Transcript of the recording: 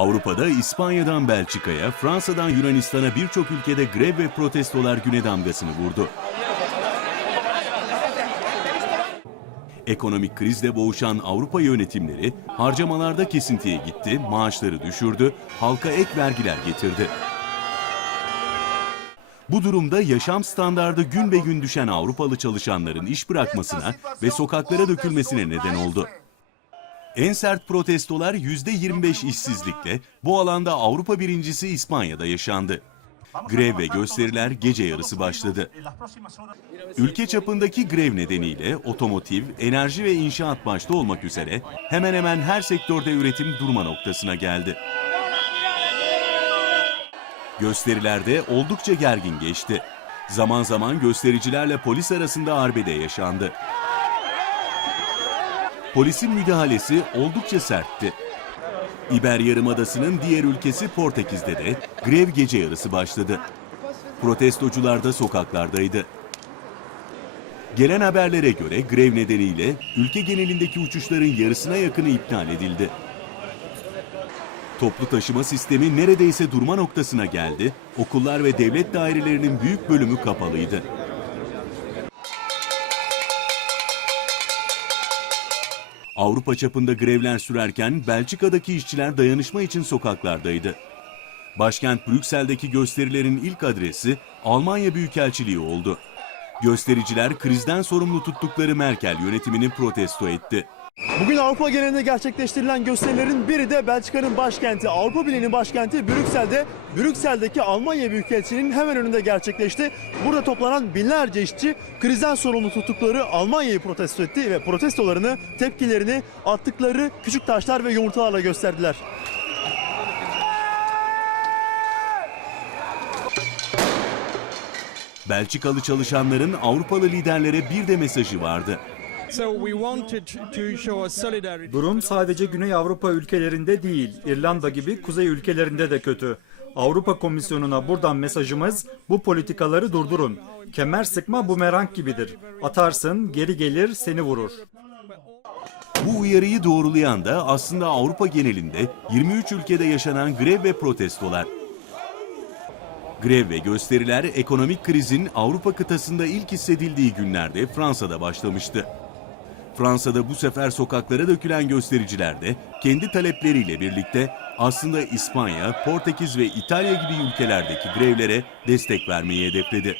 Avrupa'da İspanya'dan Belçika'ya, Fransa'dan Yunanistan'a birçok ülkede grev ve protestolar güne damgasını vurdu. Ekonomik krizle boğuşan Avrupa yönetimleri harcamalarda kesintiye gitti, maaşları düşürdü, halka ek vergiler getirdi. Bu durumda yaşam standardı gün be gün düşen Avrupalı çalışanların iş bırakmasına ve sokaklara dökülmesine neden oldu. En sert protestolar %25 işsizlikle bu alanda Avrupa birincisi İspanya'da yaşandı. Grev ve gösteriler gece yarısı başladı. Ülke çapındaki grev nedeniyle otomotiv, enerji ve inşaat başta olmak üzere hemen hemen her sektörde üretim durma noktasına geldi. Gösterilerde oldukça gergin geçti. Zaman zaman göstericilerle polis arasında arbede yaşandı. Polisin müdahalesi oldukça sertti. İber Yarımadası'nın diğer ülkesi Portekiz'de de grev gece yarısı başladı. Protestocular da sokaklardaydı. Gelen haberlere göre grev nedeniyle ülke genelindeki uçuşların yarısına yakını iptal edildi. Toplu taşıma sistemi neredeyse durma noktasına geldi, okullar ve devlet dairelerinin büyük bölümü kapalıydı. Avrupa çapında grevler sürerken Belçika'daki işçiler dayanışma için sokaklardaydı. Başkent Brüksel'deki gösterilerin ilk adresi Almanya Büyükelçiliği oldu. Göstericiler krizden sorumlu tuttukları Merkel yönetimini protesto etti. Bugün Avrupa genelinde gerçekleştirilen gösterilerin biri de Belçika'nın başkenti, Avrupa Birliği'nin başkenti Brüksel'de, Brüksel'deki Almanya Büyükelçiliği'nin hemen önünde gerçekleşti. Burada toplanan binlerce işçi krizden sorumlu tuttukları Almanya'yı protesto etti ve protestolarını, tepkilerini attıkları küçük taşlar ve yumurtalarla gösterdiler. Belçikalı çalışanların Avrupalı liderlere bir de mesajı vardı. So we wanted to show a solidarity. Durum sadece Güney Avrupa ülkelerinde değil, İrlanda gibi kuzey ülkelerinde de kötü. Avrupa Komisyonu'na buradan mesajımız bu politikaları durdurun. Kemer sıkma bumerang gibidir. Atarsın, geri gelir, seni vurur. Bu uyarıyı doğrulayan da aslında Avrupa genelinde 23 ülkede yaşanan grev ve protestolar. Grev ve gösteriler ekonomik krizin Avrupa kıtasında ilk hissedildiği günlerde Fransa'da başlamıştı. Fransa'da bu sefer sokaklara dökülen göstericiler de kendi talepleriyle birlikte aslında İspanya, Portekiz ve İtalya gibi ülkelerdeki grevlere destek vermeyi hedefledi.